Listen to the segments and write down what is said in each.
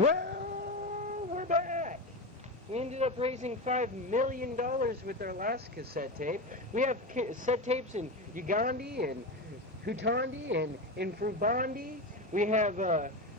Well, we're back. We ended up raising $5 million with our last cassette tape. We have cassette tapes in Uganda and Hutandi and in Frubandi. We have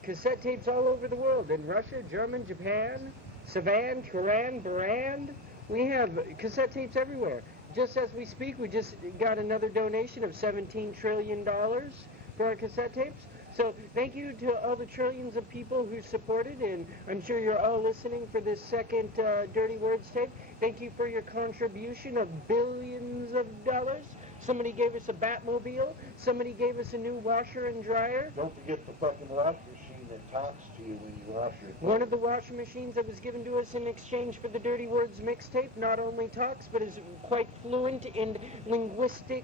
cassette tapes all over the world, in Russia, German, Japan, Savan, Koran, Barand. We have cassette tapes everywhere. Just as we speak, we just got another donation of $17 trillion for our cassette tapes. So thank you to all the trillions of people who supported, and I'm sure you're all listening for this second Dirty Words tape. Thank you for your contribution of billions of dollars. Somebody gave us a Batmobile. Somebody gave us a new washer and dryer. Don't forget the fucking wash machine that talks to you when you wash your clothes. One of the washing machines that was given to us in exchange for the Dirty Words mixtape not only talks, but is quite fluent in linguistic...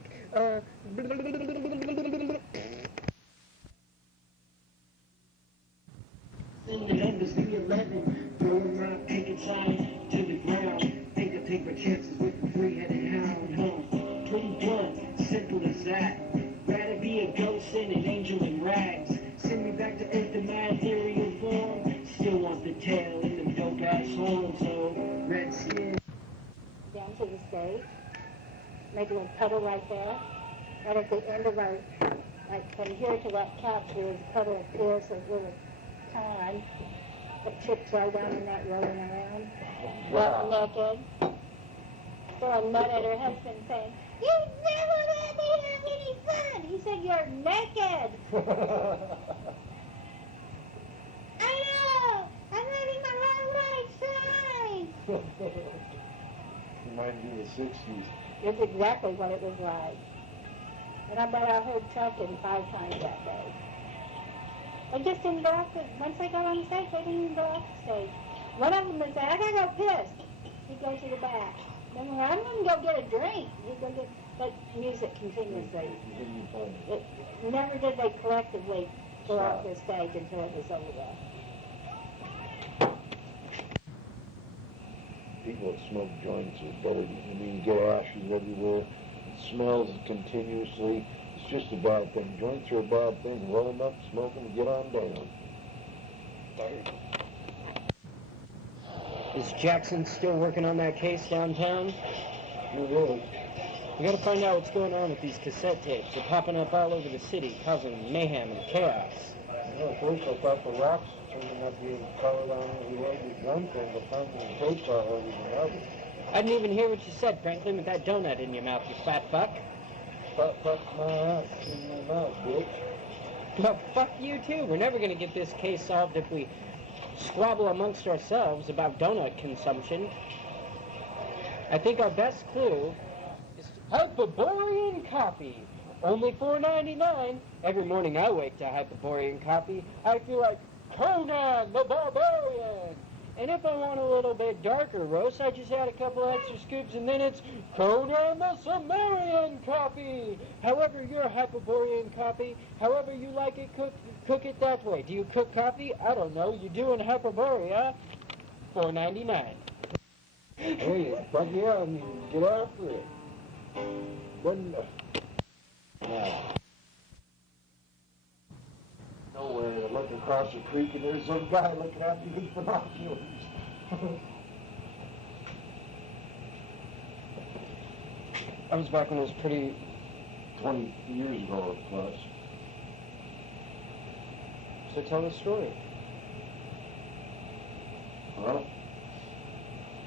In the embassy 11, throwing my picket signs to the ground. Think I take my chances with the three-headed hound, huh? Clean blood, simple as that. Rather be a ghost than an angel in rags. Send me back to earth in my ethereal form. Still want the tail in them dope-ass horns, so red skin. Down to the stage, make a little puddle right there. And at the end of our, like from here to that couch, there was a puddle of course, a little pond that chips right down in that rolling around. Butt naked. Throwing mud at her husband saying, "You never let me have any fun." He said, "You're naked." I know! I'm running my wrong right side! Reminds me of the 60s. It's exactly what it was like. And I bet I heard trucking 5 times that day. They just didn't go off the, once they got on the stage, they didn't even go off the stage. One of them would say, "I gotta go piss." He'd go to the back. Then when I'm gonna go get a drink, he'd go get, but music continuously. Never did they collectively go off the stage until it was over. People that smoke joints are dirty. I mean, you get ashes everywhere. It smells continuously. It's just a bad thing. Joints are a bad thing. Roll them up, smoke them, and get on down. Is Jackson still working on that case downtown? Really? We gotta find out what's going on with these cassette tapes. They're popping up all over the city, causing mayhem and chaos. At first I thought the rocks turning up being colored on the road with gun thing, but finding the tapes all over the other. I didn't even hear what you said, Franklin, with that donut in your mouth, you fat fuck. Fuck my ass in my mouth, bitch. Well, fuck you too. We're never gonna get this case solved if we squabble amongst ourselves about donut consumption. I think our best clue is Hyperborean coffee. Only $4.99. Every morning I wake to Hyperborean coffee, I feel like Conan the Barbarian. And if I want a little bit darker roast, I just add a couple extra scoops, and then it's Conan the Sumerian coffee. However your Hyperborean coffee, however you like it cooked, cook it that way. Do you cook coffee? I don't know. You do in Hyperborea. $4.99. Hey, fuck yeah, I mean, get after it. When nowhere, I look across the creek and there's some guy looking at me with binoculars. I was back when it was pretty... 20 years ago, plus. So tell the story. Well,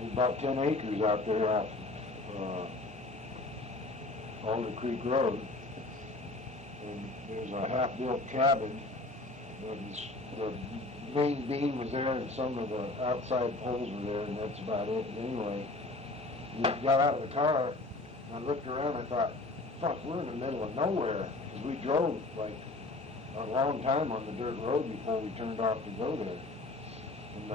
there's about 10 acres out there off Alder Creek Road. And there's a half-built cabin. The main beam was there and some of the outside poles were there, and that's about it. And anyway, we got out of the car, and I looked around and I thought, fuck, we're in the middle of nowhere. Because we drove like a long time on the dirt road before we turned off to go there. And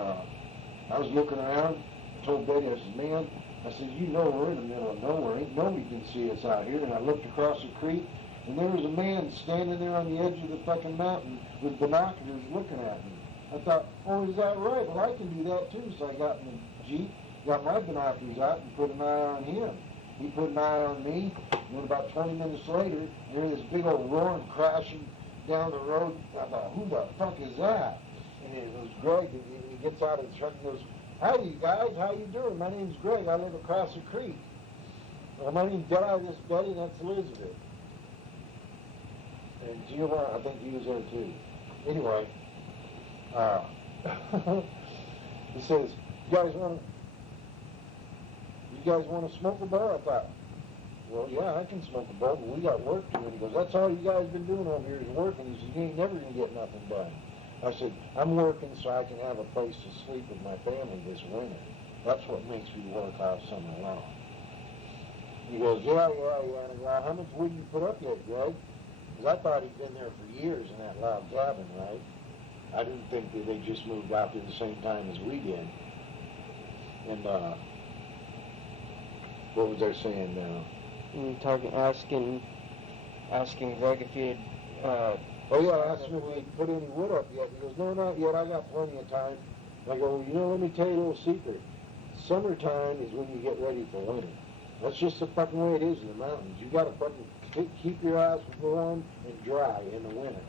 I was looking around, I told Betty, I said, man, I said, you know we're in the middle of nowhere. Ain't nobody can see us out here. And I looked across the creek, and there was a man standing there on the edge of the fucking mountain with binoculars looking at me. I thought, oh, is that right? Well, I can do that too. So I got in the Jeep, got my binoculars out, and put an eye on him. He put an eye on me, and then about 20 minutes later, there was this big old roaring crashing down the road. I thought, who the fuck is that? And it was Greg, and he gets out of the truck and goes, "Hi, you guys, how you doing? My name's Greg. I live across the creek." "Well, my name's Dad, this is Betty, and that's Elizabeth." And Giovanni, I think he was there too. Anyway, he says, you guys want to smoke a bowl?" I thought, "Well, yeah, I can smoke a bowl, but we got work to do." And he goes, "That's all you guys been doing over here is working." He says, "You ain't never going to get nothing done." I said, "I'm working so I can have a place to sleep with my family this winter. That's what makes me work all summer long." He goes, yeah. And I go, "How much wood you put up yet, Greg?" Because I thought he'd been there for years in that log cabin, right? I didn't think that they just moved out there the same time as we did. And what was I saying now? Asking Greg if he had, Oh yeah, I asked him if he had put any wood up yet. He goes, "No, not yet. I got plenty of time." I go, "Well, let me tell you a little secret. Summertime is when you get ready for winter. That's just the fucking way it is in the mountains. You gotta fucking keep your ass warm and dry in the winter.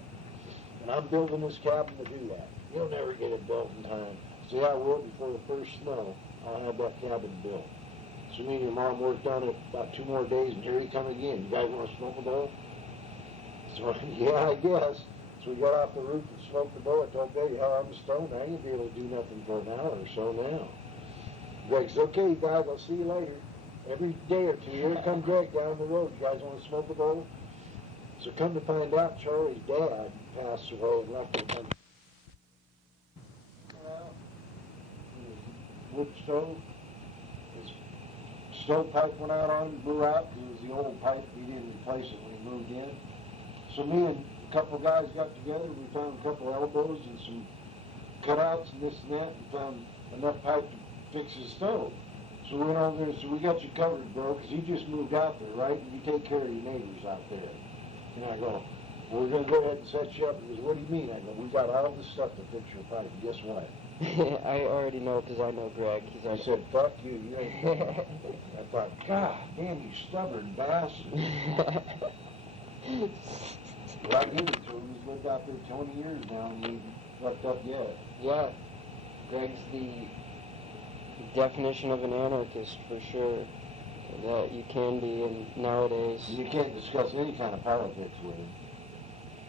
And I'm building this cabin to do that. You'll never get it built in time." So yeah, I will before the first snow. I'll have that cabin built. So me and your mom worked on it about 2 more days, and here he come again. "You guys want to smoke a bowl?" So yeah, I guess. So we got off the roof and smoked the bowl. I told Betty, "Hell, I'm stoned. I ain't gonna be able to do nothing for an hour or so now." Greg said, "Okay, guys, I'll see you later." Every day or two, here come Greg down the road. "You guys want to smoke a bowl?" So come to find out, Charlie's dad passed away and left him a wood stove. His stovepipe went out on him, blew out, because it was the old pipe. He didn't replace it when he moved in. So me and a couple of guys got together. We found a couple of elbows and some cutouts and this and that, and found enough pipe to fix his stove. So we went over there and said, "We got you covered, bro, because you just moved out there, right? And you take care of your neighbors out there." And I go, "Well, we're going to go ahead and set you up." He goes, "What do you mean?" I go, "We got all this stuff to fix your pipe. Guess what?" I already know because I know Greg. I said, "Fuck you. You ain't." I thought, "God damn, you stubborn bastard." Well, I gave it to him. He's lived out there 20 years now, and he ain't fucked up yet. Yeah, Greg's the definition of an anarchist for sure. That you can be nowadays. You can't discuss any kind of politics with him.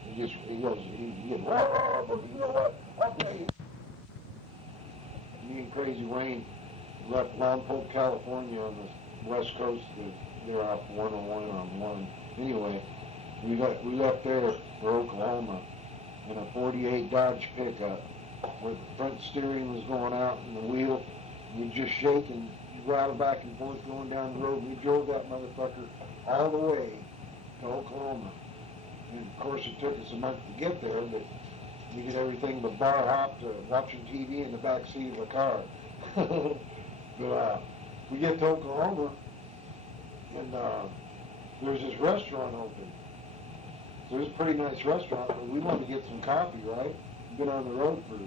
He goes, you know what? Okay. Me and Crazy Wayne left Lompoc, California on the west coast. They're off 101 on 1. Anyway, we left there for Oklahoma in a 48 Dodge pickup where the front steering was going out and the wheel was just shaking, rattle back and forth going down the road. We drove that motherfucker all the way to Oklahoma. And of course it took us a month to get there, but we did everything but bar hop to watching TV in the back seat of the car. But we get to Oklahoma, and there's this restaurant open. So it's a pretty nice restaurant, but we wanted to get some coffee, right? We've been on the road for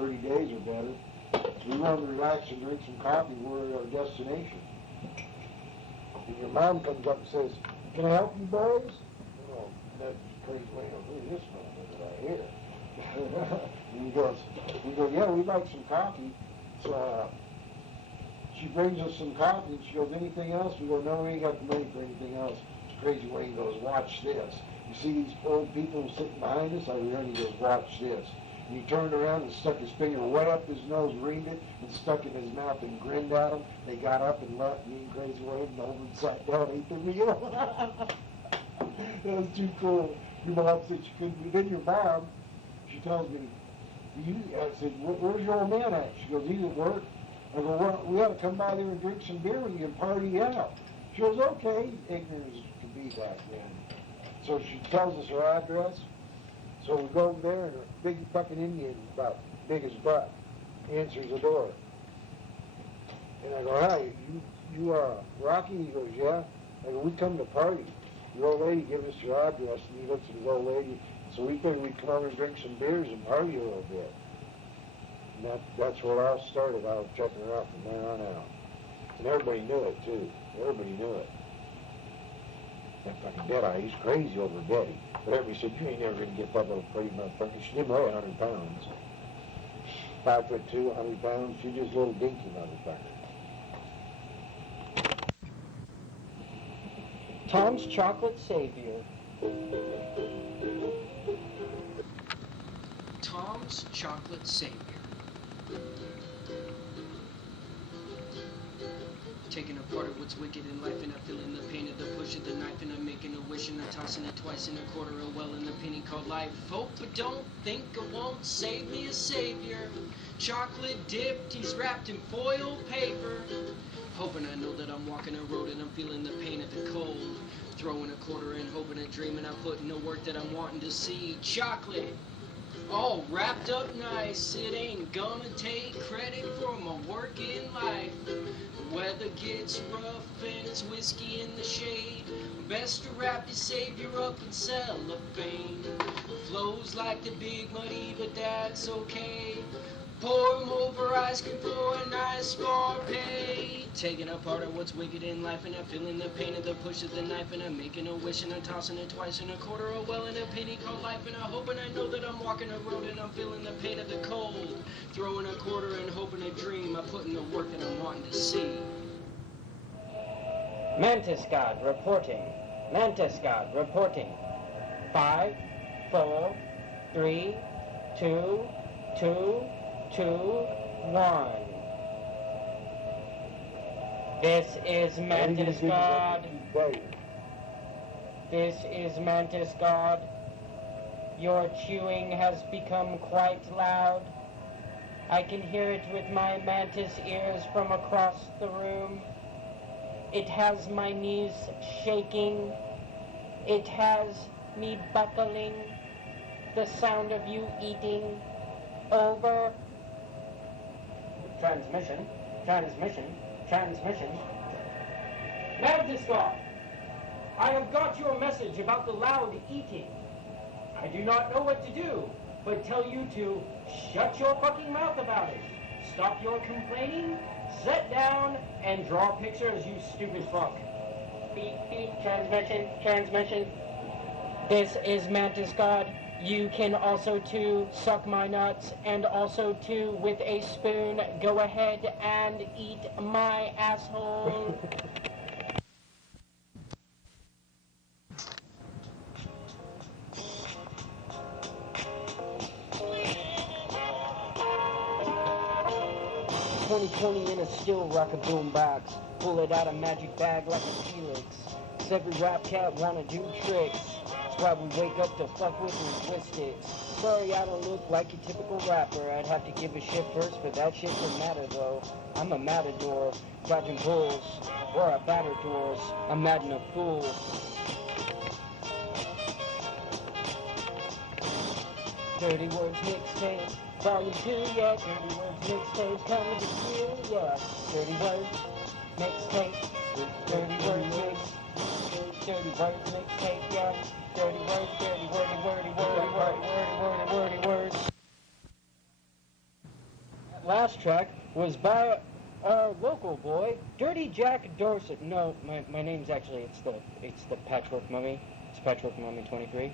30 days or better. So we wanted to relax and drink some coffee. We're at our destination. And your mom comes up and says, "Can I help you boys?" Oh, that's crazy way of doing this motherfucker right here. And we go, "Yeah, we'd like some coffee." So she brings us some coffee, and she goes, "Anything else?" We go, "No, we ain't got the money for anything else." Crazy Wayne goes, "Watch this. You see these old people sitting behind us?" I heard. He goes, "Watch this." And he turned around and stuck his finger way up his nose, reamed it, and stuck it in his mouth and grinned at him. They got up and left. Me and Crazy Wayne and over and sat down, ate the meal. That was too cool. Your mom said she couldn't be. Then your mom, she tells me, I said, "Where's your old man at?" She goes, "He's at work." I go, "Well, we ought to come by there and drink some beer with you and party out." She goes, "Okay." Ignorant as could be back then. So she tells us her address. So we go over there, and a big fucking Indian, about big as butt, answers the door. And I go, "Hi, you Rocky?" He goes, "Yeah." I go, "We come to party. Your old lady gave us your address," and he looks at his old lady. So we figured we'd come over and drink some beers and party a little bit. And that's where I started. I was checking her out from there on out. And everybody knew it, too. Everybody knew it. That fucking Deadeye, he's crazy over Betty. But everybody said, "You ain't never going to get that little pretty motherfucker." She didn't weigh 100 pounds. 5'2", 100 pounds. She's just a little dinky motherfucker. Tom's Chocolate Savior. Tom's Chocolate Savior. Taking apart of what's wicked in life, and I'm feeling the pain of the push of the knife, and I'm making a wish, and I'm tossing it twice, and a quarter a well, and a penny called life. Hope, but don't think it won't save me a savior. Chocolate dipped, he's wrapped in foil paper. Hoping I know that I'm walking a road, and I'm feeling the pain of the cold. Throwing a quarter in, hoping a dream, and I'm putting the work that I'm wanting to see. Chocolate, all wrapped up nice. It ain't gonna take credit for my work in life. Weather gets rough and it's whiskey in the shade. Best to wrap your savior up in cellophane. Flows like the big muddy, but that's okay. Pour him over ice cream for a nice for pay. Taking apart of what's wicked in life, and I'm feeling the pain of the push of the knife, and I'm making a wish, and I'm tossing it twice, and a quarter a well, and a penny called life, and I'm hoping I know that I'm walking a road, and I'm feeling the pain of the cold. Throwing a quarter and hoping a dream, I'm putting the work that I'm wanting to see. Mantis God reporting. Mantis God reporting. 5, 4, 3, 2, 2, 2, 1. This is Mantis God. This is Mantis God. Your chewing has become quite loud. I can hear it with my mantis ears from across the room. It has my knees shaking. It has me buckling. The sound of you eating. Over. Transmission. Mantis God, I have got your message about the loud eating. I do not know what to do, but tell you to shut your fucking mouth about it. Stop your complaining, sit down, and draw pictures, you stupid fuck. Beep, beep, transmission. This is Mantis God. You can also, too, suck my nuts, and also, too, with a spoon, go ahead and eat my asshole. $20 in a steel rocket boom box. Pull it out a magic bag like a helix. 'Cause every rap cat wanna do tricks. That's why we wake up to fuck with linguistics. Sorry I don't look like your typical rapper. I'd have to give a shit first, but that shit don't matter though. I'm a matador, dodging bulls, or a batter doors. I'm mad and a fool. Dirty Words Mixtape, Volume 2, yeah. Dirty Words Mixtape, coming to you, yeah. Dirty Words Mixtape, Dirty Words Mixtape. Dirty Words Mixtape, yeah. Dirty words, wordy words. That last track was by our local boy, Dirty Jack Dorset. No, my name's actually, it's the Patchwork Mummy. It's Patchwork Mummy 23.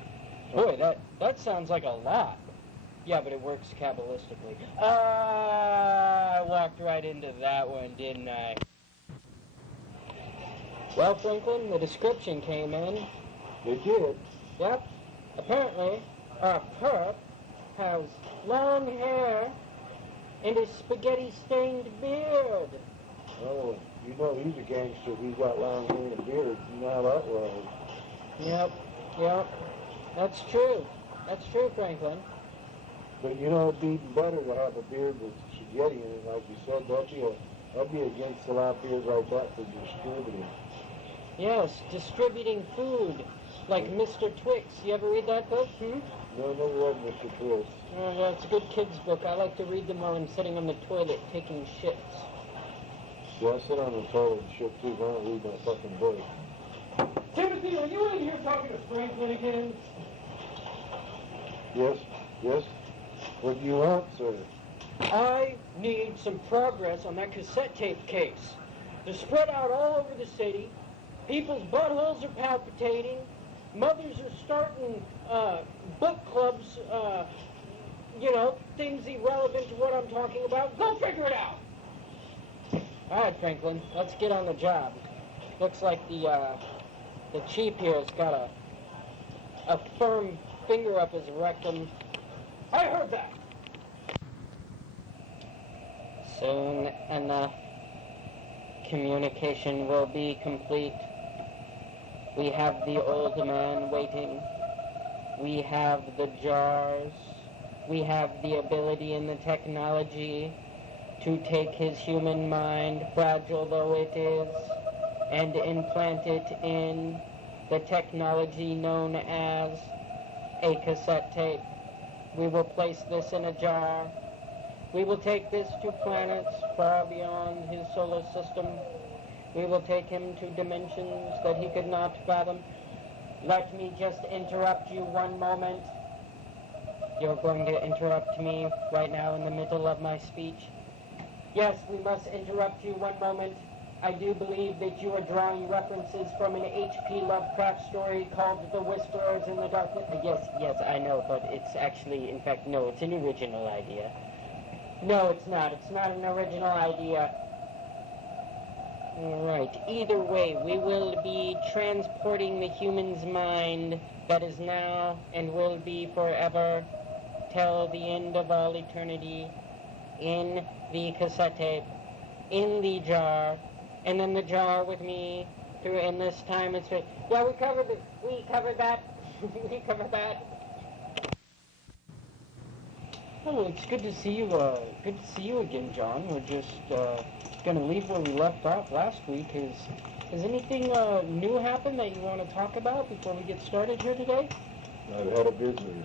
Boy, that sounds like a lot. Yeah, but it works Kabbalistically. I walked right into that one, didn't I? Well, Franklin, the description came in. It did. Yep. Apparently, our perp has long hair and a spaghetti-stained beard. Oh, you know he's a gangster. He's got long hair and a beard. You know how that was. Yep. That's true, Franklin. But you know, it'd be even better to have a beard with spaghetti in it, like you said. I'd be against a lot of beards like that for distributing. Yes, distributing food, like Mr. Twix. You ever read that book? No, I never read Mr. Twix. It's a good kid's book. I like to read them while I'm sitting on the toilet taking shits. Yeah, I sit on the toilet and shit too, but I don't read my fucking book. Timothy, are you in here talking to Franklin again? Yes. What do you want, sir? I need some progress on that cassette tape case. They're spread out all over the city. People's buttholes are palpitating. Mothers are starting book clubs things irrelevant to what I'm talking about. Go figure it out. All right, Franklin, let's get on the job. Looks like the chief here has got a firm finger up his rectum. I heard that. Soon enough, communication will be complete. We have the old man waiting. We have the jars. We have the ability and the technology to take his human mind, fragile though it is, and implant it in the technology known as a cassette tape. We will place this in a jar. We will take this to planets far beyond his solar system. We will take him to dimensions that he could not fathom. Let me just interrupt you one moment. You're going to interrupt me right now in the middle of my speech. Yes, we must interrupt you one moment. I do believe that you are drawing references from an H.P. Lovecraft story called The Whisperers in the Darkness. Yes, I know, but it's actually, in fact, no, it's an original idea. No, it's not. It's not an original idea. All right. Either way, we will be transporting the human's mind that is now and will be forever till the end of all eternity in the cassette tape, in the jar, and then the jar with me through endless time and space. Yeah, we covered that. We covered that. Oh, it's good to see you. Good to see you again, John. We're just going to leave where we left off last week. Has anything new happened that you want to talk about before we get started here today? I've had a visitor.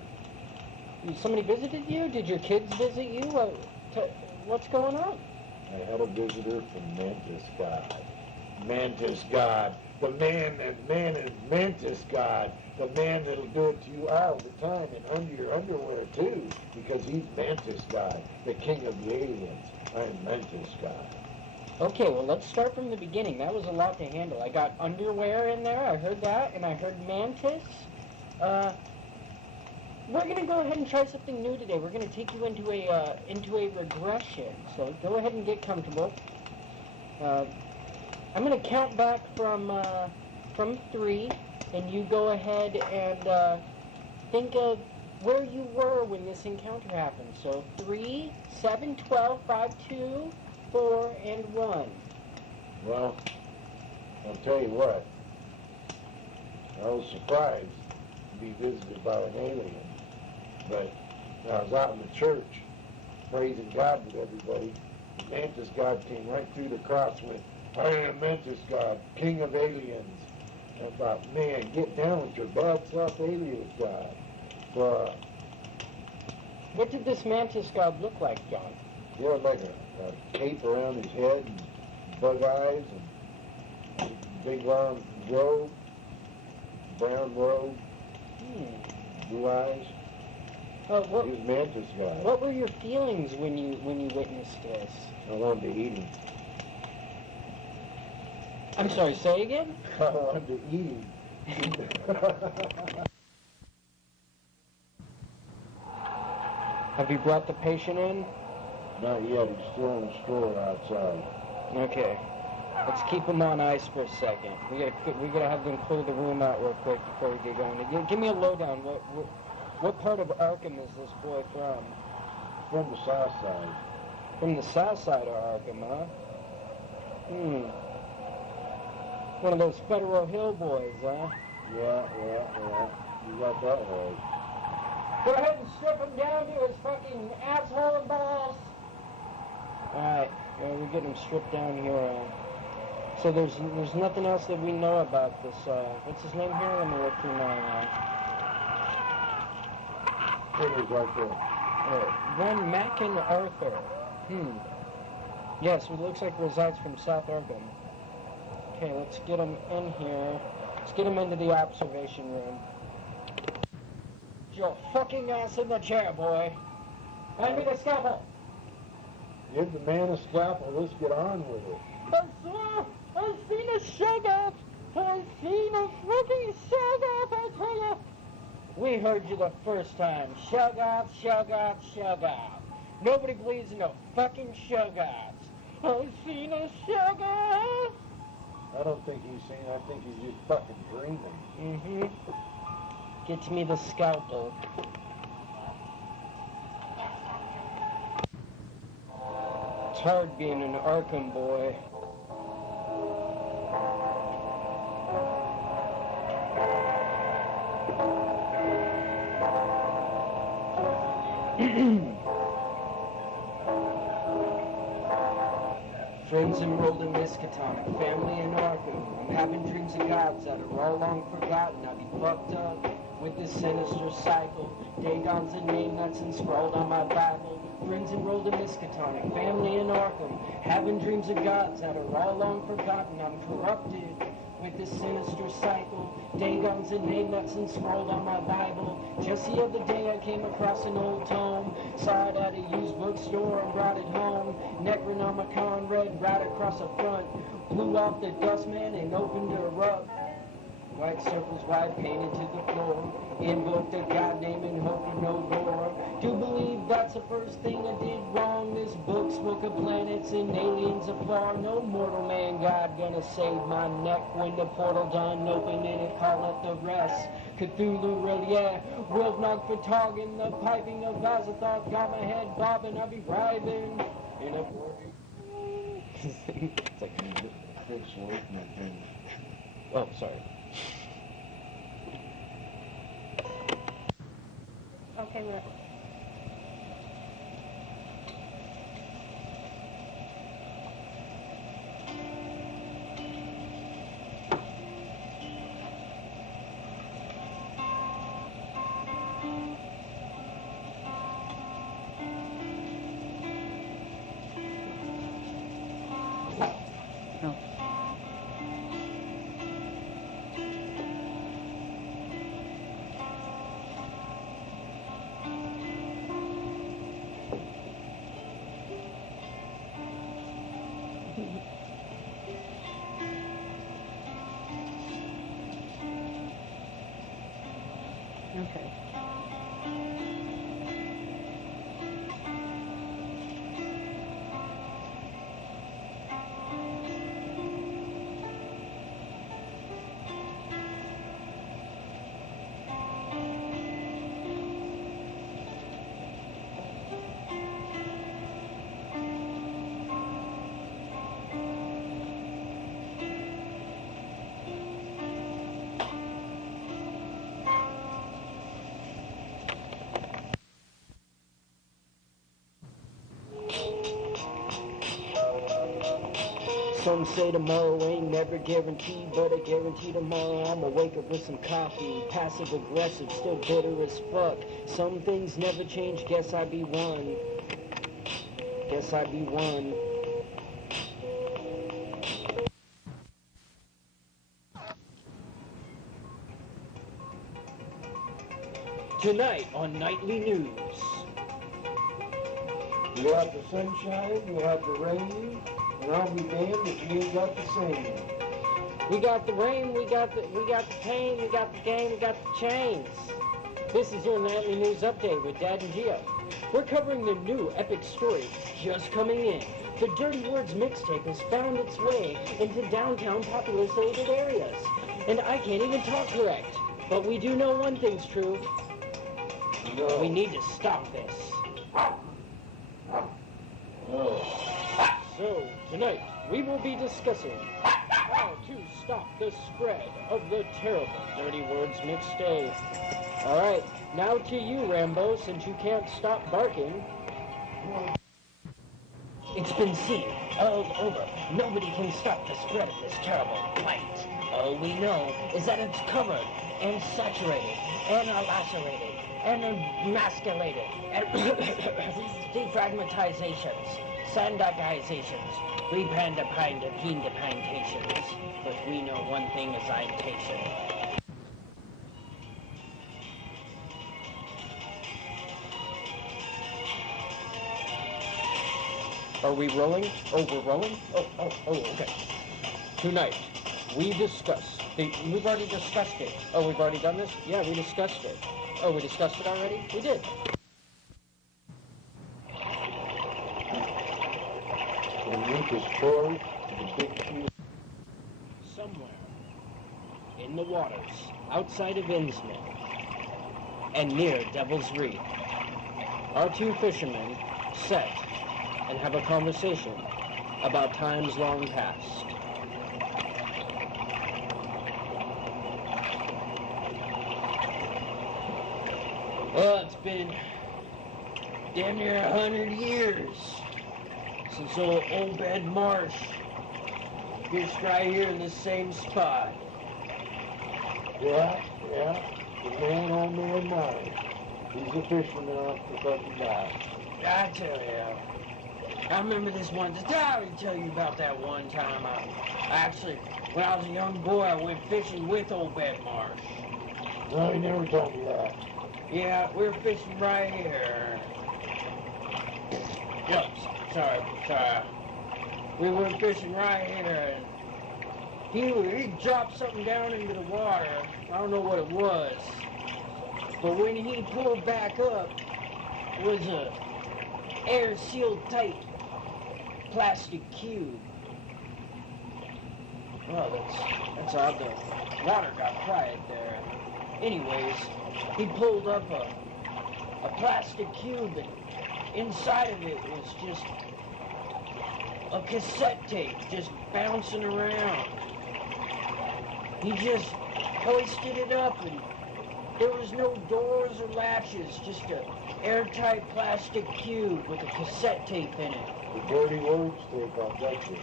Somebody visited you? Did your kids visit you? What's going on? I had a visitor from Mantis God. Mantis God. The man is Mantis God. The man that'll do it to you all the time and under your underwear too, because he's Mantis God, the king of the aliens. I'm Mantis God. Okay, well, let's start from the beginning. That was a lot to handle. I got underwear in there, I heard that, and I heard Mantis. We're going to go ahead and try something new today. We're going to take you into a regression. So go ahead and get comfortable. I'm going to count back from 3, and you go ahead and think of where you were when this encounter happened. So 3, 7, 12, 5, 2, 4, and 1. Well, I'll tell you what. I was surprised to be visited by an alien. But I was out in the church praising God with everybody. The Mantis God came right through the cross and went, I am Mantis God, king of aliens. And I thought, man, get down with your bad self, aliens God. So, what did this Mantis God look like, John? he had like a cape around his head and bug eyes and big long robe, brown robe, blue eyes. He was Mantis God. What were your feelings when you witnessed this? I wanted to eat him. I'm sorry, say again? I wanted to eat him. Have you brought the patient in? Not yet. He's still in the store outside. Okay. Let's keep him on ice for a second. We gotta have them clear the room out real quick before we get going. Give me a lowdown. What part of Arkham is this boy from? From the south side. From the south side of Arkham, huh? One of those Federal Hill boys, huh? Yeah. You got that right. Go ahead and strip him down to his fucking asshole and balls. Alright, we're getting him stripped down here. So there's nothing else that we know about this, what's his name here? Let me look through my, Figures right there. Von Mackin-Arthur. Yes, it looks like resides from South Arkham. Okay, let's get him in here. Let's get him into the observation room. Get your fucking ass in the chair, boy. Hand me the scalpel. Give the man a scalpel. Let's get on with it. I've seen a shag-up. I've seen a fucking shag-up, I tell you. We heard you the first time. Shug off, shug off, shug off. Nobody believes in no fucking shug offs. I've seen a shug off. I don't think he's saying, I think he's just fucking dreaming. Mm-hmm. Get me the scalpel. It's hard being an Arkham boy. Friends enrolled in Miskatonic, family in Arkham. I'm having dreams of gods that are all long forgotten. I'll be fucked up with this sinister cycle. Dagon's a name that's inscrawled on my Bible. Friends enrolled in Miskatonic, family in Arkham. Having dreams of gods that are all long forgotten. I'm corrupted with this sinister cycle. Dagon's a name that's inscrawled on my Bible. Just the other day I came across an old tome. Saw it at a used bookstore and brought it home. Necronomicon read right across the front. Blew off the dustman and opened her up. White circles wide painted to the floor. Invoked a god name in hope of no gore. Do believe that's the first thing I did wrong. This book spoke of planets and aliens afar. No mortal man god gonna save my neck. When the portal done opening it, call it the rest. Cthulhu Relia, Wilfnog Fatagan, the piping of Azathoth. Got my head bobbing, I'll be writhing in a it's like, Thanks for waiting that thing. oh, sorry. Okay, we're... Okay. Some say tomorrow ain't never guaranteed, but I guarantee tomorrow I'ma wake up with some coffee. Passive aggressive, still bitter as fuck. Some things never change, guess I be one. Guess I be one. Tonight on Nightly News. You have the sunshine, you have the rain, and I'll be damned if you ain't got the same. We got the rain, we got the pain, we got the game, we got the chains. This is your Nightly News Update with Dad and Gio. We're covering the new epic story just coming in. The Dirty Words mixtape has found its way into downtown populated areas. And I can't even talk correct. But we do know one thing's true. No. We need to stop this. No. So, tonight, we will be discussing how to stop the spread of the terrible Dirty Words mixtape. Alright, now to you, Rambo, since you can't stop barking. It's been seen all over. Nobody can stop the spread of this terrible blight. All we know is that it's covered and saturated and lacerated and emasculated and defragmentizations, sandigizations, repandapindapindapantations. But we know one thing is itation. Are we rolling? Oh, we're rolling? Oh, okay. Tonight, we discuss we've already discussed it. Oh, we've already done this? Yeah, we discussed it. Oh, we discussed it already? We did. And link is forward to the big key. Somewhere in the waters outside of Innsmouth and near Devil's Reef, our two fishermen sit and have a conversation about times long past. Well, it's been damn near 100 years since old Bed Marsh fished right here in this same spot. Yeah. The man on there mine. He's a fisherman off the fucking dock. I tell you, I remember this one. Did I already tell you about that one time? I actually, when I was a young boy, I went fishing with old Bed Marsh. No, he never told me that. Yeah, we were fishing right here. Yep, sorry. We were fishing right here, and he dropped something down into the water. I don't know what it was. But when he pulled back up, it was a air-sealed tight plastic cube. Well, that's odd. The water got quiet there. Anyways, he pulled up a plastic cube, and inside of it was just a cassette tape just bouncing around. He just hoisted it up, and there was no doors or latches, just an airtight plastic cube with a cassette tape in it. The dirty words tape, I bet you.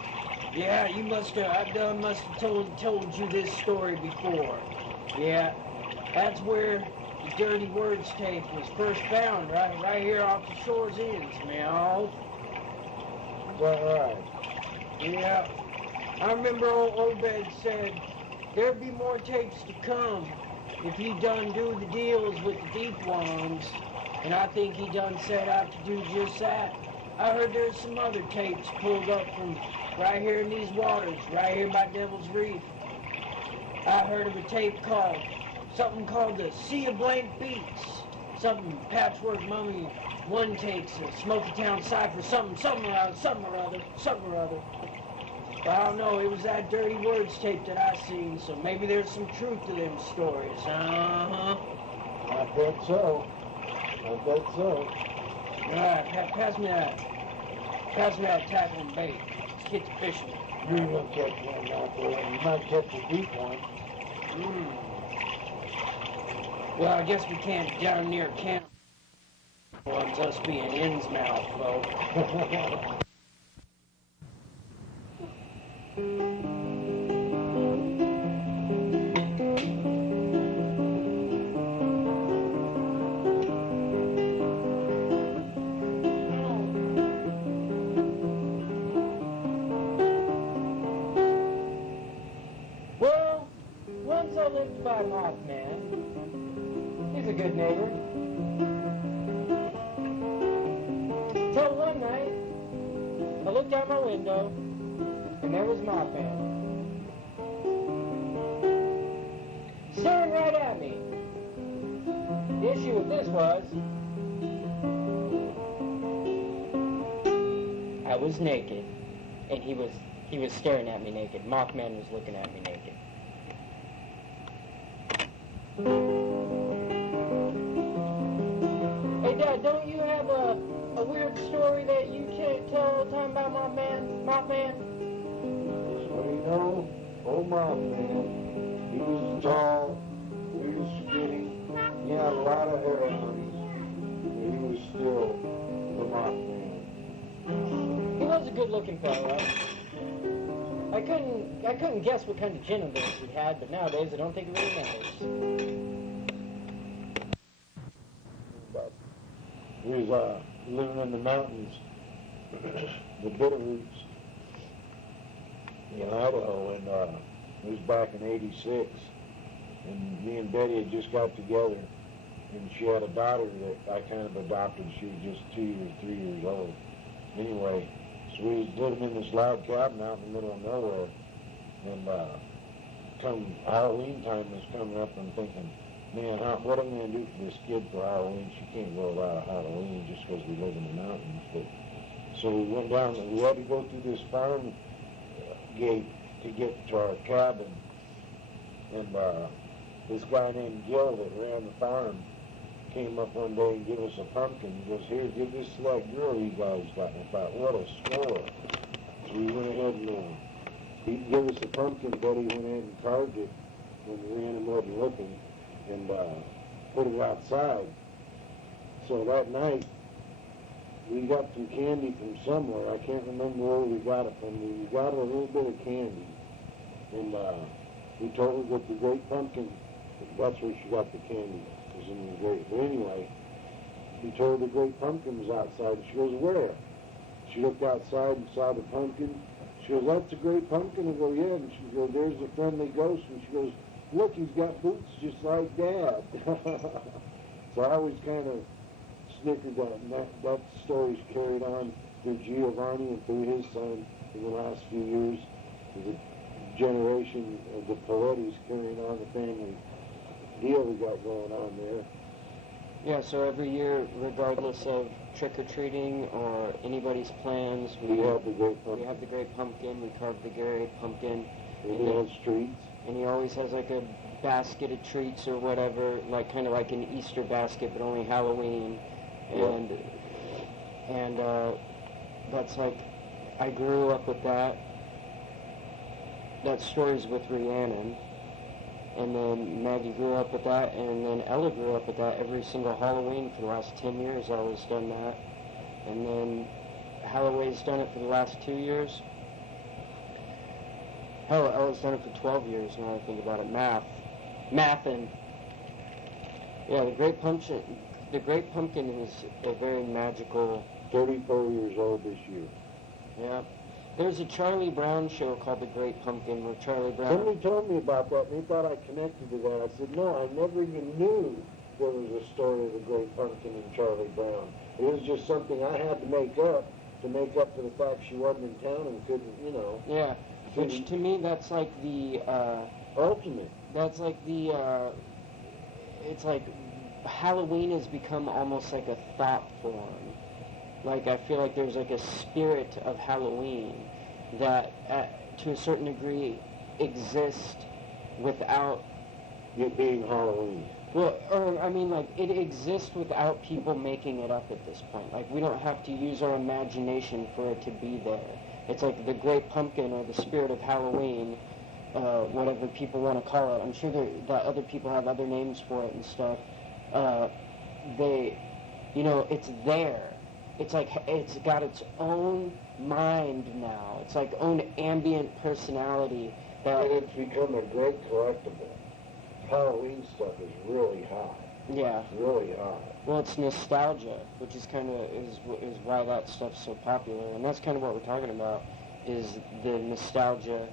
Yeah, I must have told you this story before. Yeah, that's where the dirty words tape was first found, right here off the shore's ends, man. Is that right? Yeah, I remember old Bed said there'd be more tapes to come if he done do the deals with the deep ones, and I think he done set out to do just that. I heard there's some other tapes pulled up from right here in these waters, right here by Devil's Reef. I heard of a tape called the Sea of Blank Beats, something Patchwork Mummy one takes, a Smoky Town Cypher, something or other. But I don't know, it was that dirty words tape that I seen, so maybe there's some truth to them stories. I bet so. Alright, pass me that tackling bait. Let's get to fishing. You're gonna catch one out there. You might catch a deep one. Well, I guess we can't down near camp. Ones us being Innsmouth, folks. Well, once I lived by Mothman. He's a good neighbor. Till one night, I looked out my window, and there was Mothman. Staring right at me. The issue with this was, I was naked, and he was staring at me naked. Mothman was looking at me naked. Hey, Dad, don't you have a weird story that you tell all the time about Mothman? So you know, old Mothman, he was tall, he was skinny, he had a lot of hair on him, but he was still the Mothman. He was a good-looking fellow. I couldn't guess what kind of genitals he had, but nowadays I don't think it really matters. But he was living in the mountains, the Bitterroots in Idaho, and it was back in '86, and me and Betty had just got together, and she had a daughter that I kind of adopted. She was just 2 or 3 years old. Anyway, so we was living in this log cabin out in the middle of nowhere, and come Halloween time was coming up, and I'm thinking, man, what I'm going to do for this kid for Halloween? She can't go out of Halloween just because we live in the mountains. But so we went down, we had to go through this farm gate to get to our cabin. And this guy named Gil that ran the farm came up one day and gave us a pumpkin. He goes, here, give this to that girl you guys got. And I thought, what a score. So we went ahead and he gave us a pumpkin. Betty went ahead and carved it when we ran him wasn't looking and put it outside. So that night, we got some candy from somewhere. I can't remember where we got it from. We got a little bit of candy. And we told her that the great pumpkin, that's where she got the candy, was in the great. But anyway, we told her the great pumpkin was outside. She goes, where? She looked outside and saw the pumpkin. She goes, that's a great pumpkin. I go, yeah. And she goes, there's the friendly ghost. And she goes, look, he's got boots just like Dad. So I always kind of snickered that story's carried on through Giovanni and through his son in the last few years. The generation of the Palettis carrying on the family deal we got going on there. Yeah, so every year, regardless of trick-or-treating or anybody's plans, we have the great pumpkin. We have the great pumpkin, we carve the great pumpkin. And he has treats. And he always has like a basket of treats or whatever, like kind of like an Easter basket, but only Halloween. And that's like, I grew up with that. That story's with Rhiannon. And then Maggie grew up with that, and then Ella grew up with that every single Halloween for the last 10 years. Ella's done that. And then Halloween's done it for the last 2 years. Hell, Ella's done it for 12 years now I think about it. Mathin'. Yeah, the Great Pumpkin is a very magical... 34 years old this year. Yeah. There's a Charlie Brown show called The Great Pumpkin where Charlie Brown... Somebody told me about that, and they thought I connected to that. I said, no, I never even knew there was a story of the Great Pumpkin and Charlie Brown. It was just something I had to make up for the fact she wasn't in town and couldn't, you know... Yeah, which to me, that's like the... ultimate. That's like the... it's like Halloween has become almost like a thought form. Like, I feel like there's like a spirit of Halloween that, to a certain degree, exists without... it being Halloween. Well, or, I mean, like, it exists without people making it up at this point. Like, we don't have to use our imagination for it to be there. It's like the Great Pumpkin or the spirit of Halloween, whatever people want to call it. I'm sure that other people have other names for it and stuff. It's there. It's like, it's got its own mind now. It's like own ambient personality. And it's become a great collectible. Halloween stuff is really hot. Yeah. It's really hot. Well, it's nostalgia, which is kind of, is why that stuff's so popular. And that's kind of what we're talking about, is the nostalgia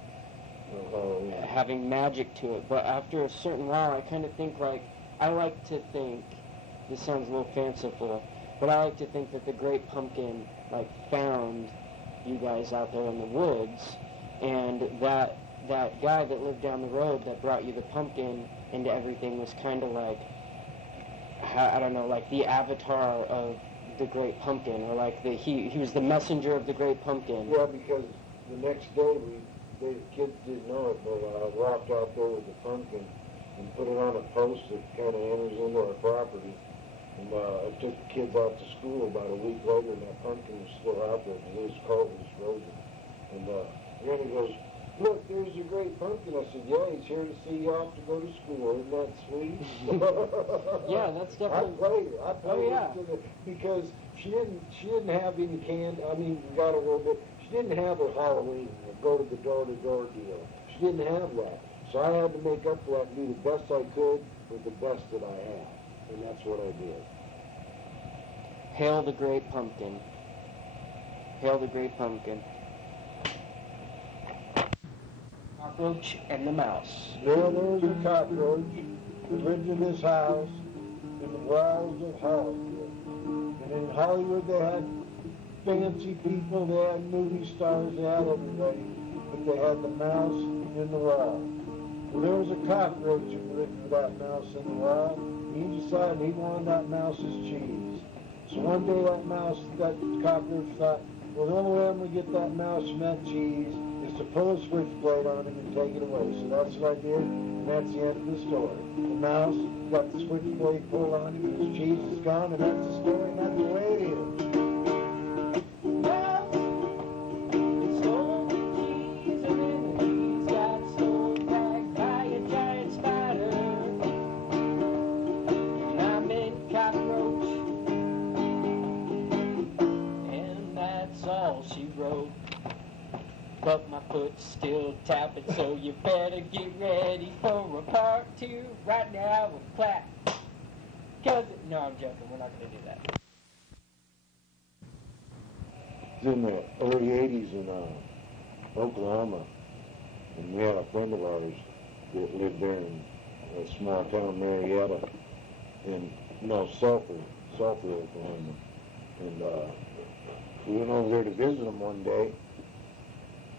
having magic to it. But after a certain while, I kind of think I like to think, this sounds a little fanciful, but I like to think that the Great Pumpkin, found you guys out there in the woods, and that guy that lived down the road that brought you the pumpkin into everything was kind of like, I don't know, like the avatar of the Great Pumpkin, or he was the messenger of the Great Pumpkin. Yeah, because the next day the kids didn't know it, but I walked out there with the pumpkin and put it on a post that kind of enters into our property. And I took the kids out to school about a week later, and that pumpkin was still out there because it was cold, it was frozen. And Granny goes, look, there's your Great Pumpkin. I said, yeah, he's here to see you off to go to school. Isn't that sweet? Yeah, that's definitely... I played her because she didn't have any candy. I mean, we got a little bit. She didn't have a Halloween, go to the door-to-door deal. She didn't have that. So I had to make up for that and do the best I could with the best that I had. And that's what I did. Hail the Great Pumpkin. Hail the Great Pumpkin. Cockroach and the Mouse. There was a cockroach, the bridge of this house, in the wilds of Hollywood. And in Hollywood they had fancy people, they had movie stars, they had everybody. But they had the mouse in the well. Well, there was a cockroach written for that mouse in the wild. He decided he wanted that mouse's cheese. So one day that cockroach thought, well, the only way I'm going to get that mouse from that cheese is to pull a switchblade on him and take it away. So that's what I did, and that's the end of the story. The mouse got the switchblade pulled on him, and his cheese is gone, and that's the story, and that's the way it is. But my foot's still tapping, so you better get ready for a part 2 right now with clap. No, I'm joking, we're not going to do that. It's in the early 80s in Oklahoma, and we had a friend of ours that lived there in a small town, Marietta, Sulphur, Oklahoma. And we went over there to visit him one day,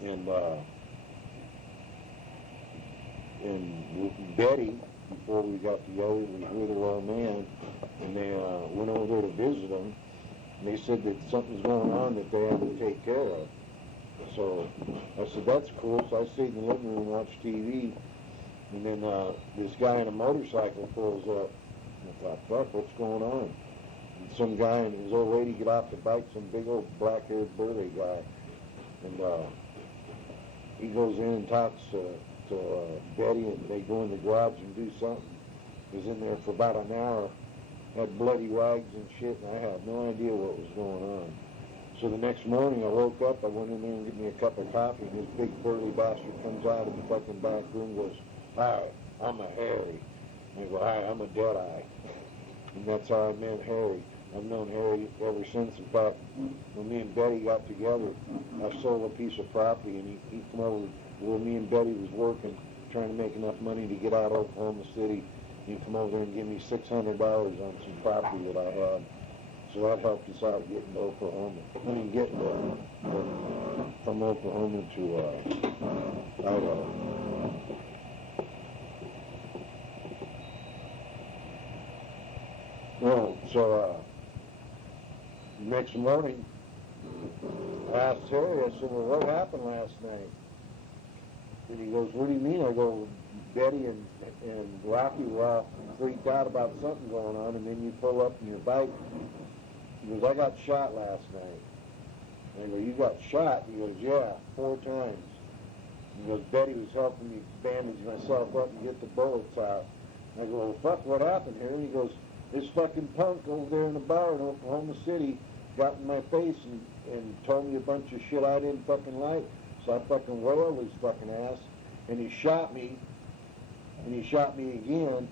and Betty, before we got together, was with her old man, and they went over there to visit him, and they said that something's going on that they had to take care of. So I said, that's cool. So I stayed in the living room and watched TV, and then this guy on a motorcycle pulls up, and I thought, fuck, what's going on? And some guy and his old lady get off the bike, some big old black-haired burly guy, and he goes in and talks to Betty, and they go in the garage and do something. He was in there for about an hour, had bloody rags and shit, and I had no idea what was going on. So the next morning I woke up, I went in there and get me a cup of coffee, and this big burly bastard comes out of the fucking back room and goes, hi, I'm a Harry. And I go, hi, I'm a Deadeye. And that's how I met Harry. I've known Harry ever since. In fact, when me and Betty got together, I sold a piece of property, and he come over where me and Betty was working, trying to make enough money to get out of Oklahoma City. He'd come over there and give me $600 on some property that I had. So that helped us out getting to Oklahoma. I mean, getting from Oklahoma to Idaho. Well, so next morning, I asked Harry, I said, well, what happened last night? And he goes, what do you mean? I go, Betty and Rocky were all freaked out about something going on, and then you pull up in your bike. He goes, I got shot last night. And I go, you got shot? He goes, yeah, 4 times. He goes, Betty was helping me bandage myself up and get the bullets out. And I go, well, fuck, what happened here? And he goes, this fucking punk over there in the bar in Oklahoma City got in my face and told me a bunch of shit I didn't fucking like. So I fucking wailed his fucking ass, and he shot me, and he shot me again.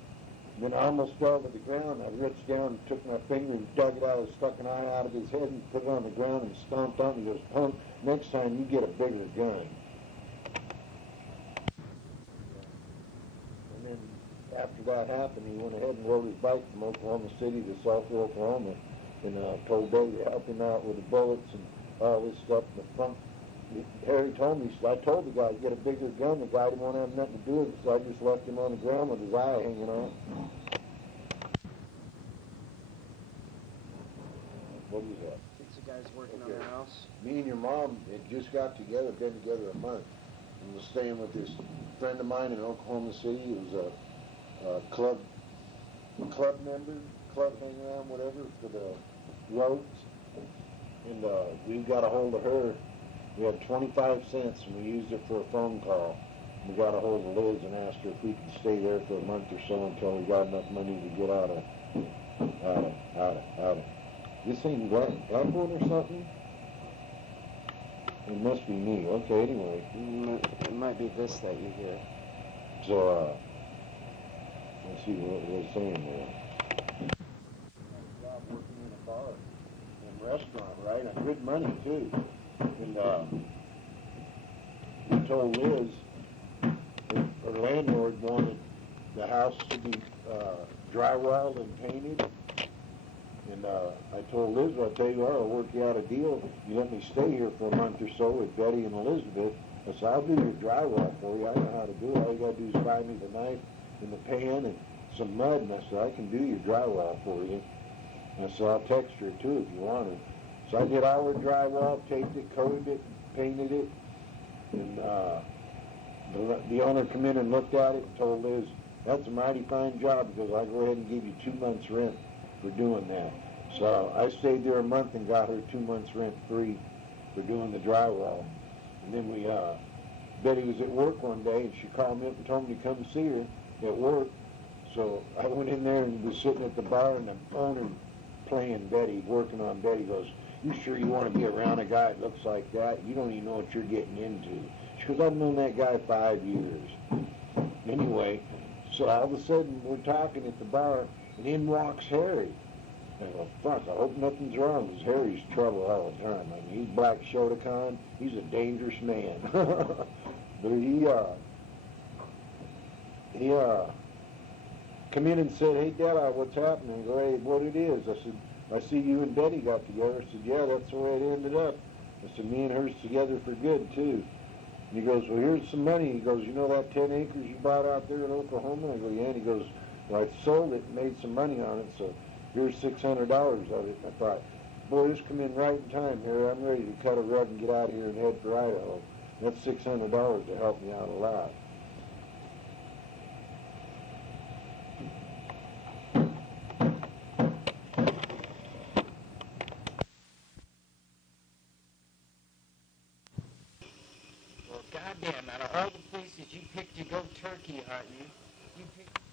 Then I almost fell to the ground. I reached down and took my finger and dug it out of his fucking eye out of his head and put it on the ground and stomped on it. He goes, punk, next time you get a bigger gun. And then after that happened, he went ahead and rode his bike from Oklahoma City to Sulphur, Oklahoma, and told Betty to help him out with the bullets and all this stuff. And the front, Harry told me, so I told the guy to get a bigger gun. The guy didn't want to have nothing to do with it, so I just left him on the ground with his eye hanging out. What is that? It's the guys working on their house. Me and your mom had just got together, been together a month, and was staying with this friend of mine in Oklahoma City. He was a club member, club hang around, whatever, for the roads. And we got a hold of her. We had 25 cents, and we used it for a phone call. We got a hold of Liz and asked her if we could stay there for a month or so until we got enough money to get out of. This ain't Blackboard or something? It must be me. Okay, anyway. It might be this that you hear. So, let's see what we're saying there. Job working in a bar and restaurant, right? And good money, too. And we told Liz that her landlord wanted the house to be drywalled and painted. And I told Liz, I'll tell you what, I'll work you out a deal. You let me stay here for a month or so with Betty and Elizabeth. I said, I'll do your drywall for you. I know how to do it. All you got to do is buy me the knife and the pan and some mud. And I said, I can do your drywall for you. And I said, I'll texture it too if you want it. So I did our drywall, taped it, coated it, painted it. And the owner come in and looked at it and told Liz, that's a mighty fine job because I'll go ahead and give you 2 months rent for doing that. So I stayed there a month and got her 2 months rent free for doing the drywall. And then Betty was at work one day and she called me up and told me to come see her at work. So I went in there and was sitting at the bar and the owner playing Betty, working on Betty, goes, you sure you want to be around a guy that looks like that? You don't even know what you're getting into. She goes, I've known that guy 5 years. Anyway, so all of a sudden we're talking at the bar and in walks Harry. I go, fuck, I hope nothing's wrong, because Harry's trouble all the time. I mean, he's Black Shotokan. He's a dangerous man. But he come in and said, hey, Dad, what's happening? I go, hey, what it is? I said, I see you and Betty got together. I said, yeah, that's the way it ended up. I said, me and her's together for good, too. And he goes, well, here's some money. He goes, you know that 10 acres you bought out there in Oklahoma? I go, yeah. And he goes, well, I sold it and made some money on it, so here's $600 of it. And I thought, boy, this come in right in time here. I'm ready to cut a rug and get out of here and head for Idaho. That's $600 to help me out a lot. Well, goddamn, out of all the places you picked to go turkey hunting,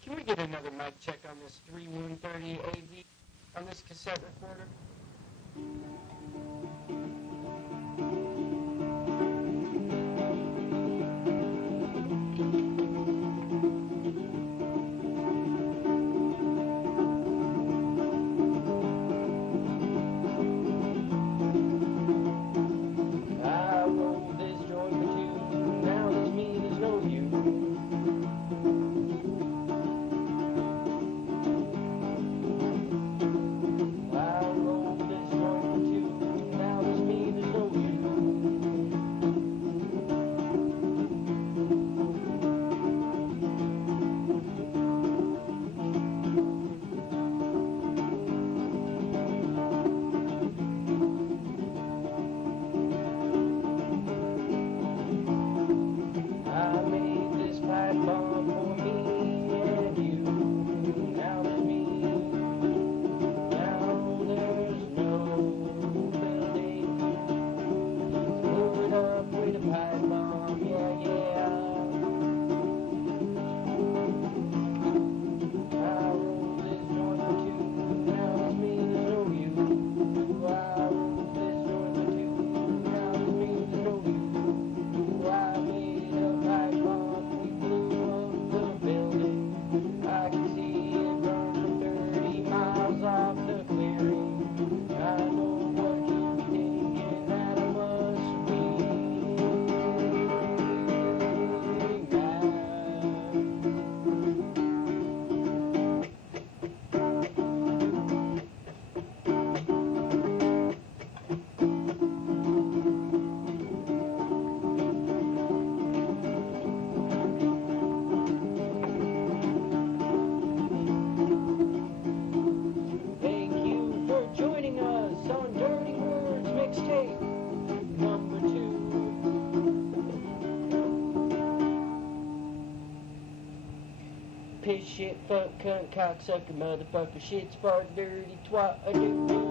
can we get another mic check on this 3130 AV on this cassette recorder? Piss, shit, fuck, cunt, cocksucker, motherfucker, shit, fart, dirty, twat, a doo.